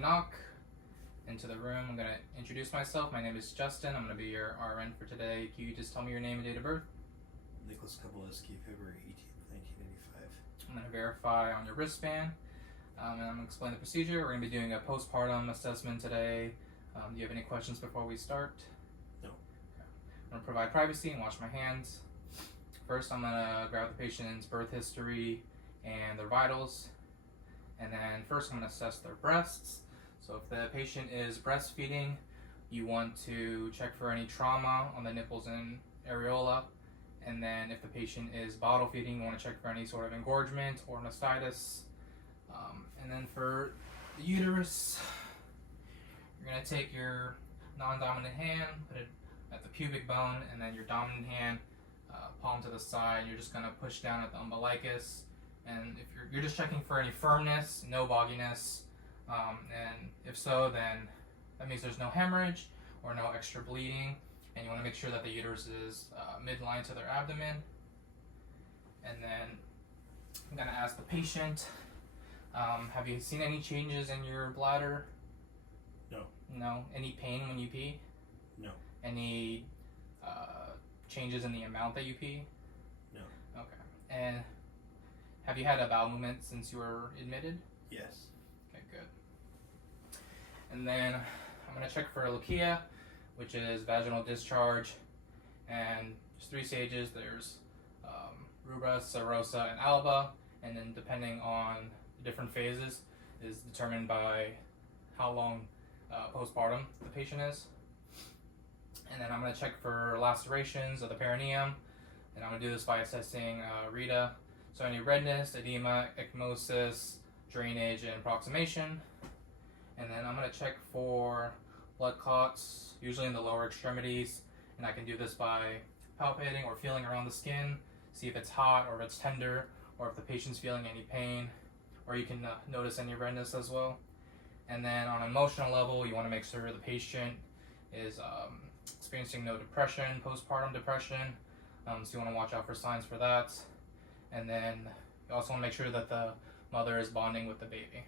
knock into the room. I'm gonna introduce myself. My name is Justin. I'm gonna be your RN for today. Can you just tell me your name and date of birth? Nicholas Koboleski, February 18th, 1985. I'm gonna verify on your wristband, and I'm gonna explain the procedure. We're gonna be doing a postpartum assessment today. Do you have any questions before we start? No. Okay. I'm gonna provide privacy and wash my hands. First, I'm gonna grab the patient's birth history and their vitals. And then first I'm going to assess their breasts. So if the patient is breastfeeding, you want to check for any trauma on the nipples and areola. And then if the patient is bottle feeding, you want to check for any sort of engorgement or mastitis. And then for the uterus, you're going to take your non-dominant hand, put it at the pubic bone, and then your dominant hand, palm to the side. You're just going to push down at the umbilicus. And if you're just checking for any firmness, no bogginess, and if so, then that means there's no hemorrhage or no extra bleeding, and you want to make sure that the uterus is midline to their abdomen. And then I'm going to ask the patient, have you seen any changes in your bladder? No. No. Any pain when you pee? No. Any changes in the amount that you pee? No. Okay. And have you had a bowel movement since you were admitted? Yes. Okay, good. And then I'm going to check for leukemia, which is vaginal discharge. And there's 3 stages. There's rubra, serosa, and alba. And then depending on the different phases is determined by how long postpartum the patient is. And then I'm going to check for lacerations of the perineum. And I'm going to do this by assessing Rita. So any redness, edema, ecchymosis, drainage, and approximation. And then I'm going to check for blood clots, usually in the lower extremities. And I can do this by palpating or feeling around the skin, see if it's hot or if it's tender, or if the patient's feeling any pain, or you can notice any redness as well. And then on an emotional level, you want to make sure the patient is experiencing no depression, postpartum depression. So you want to watch out for signs for that. And then you also want to make sure that the mother is bonding with the baby.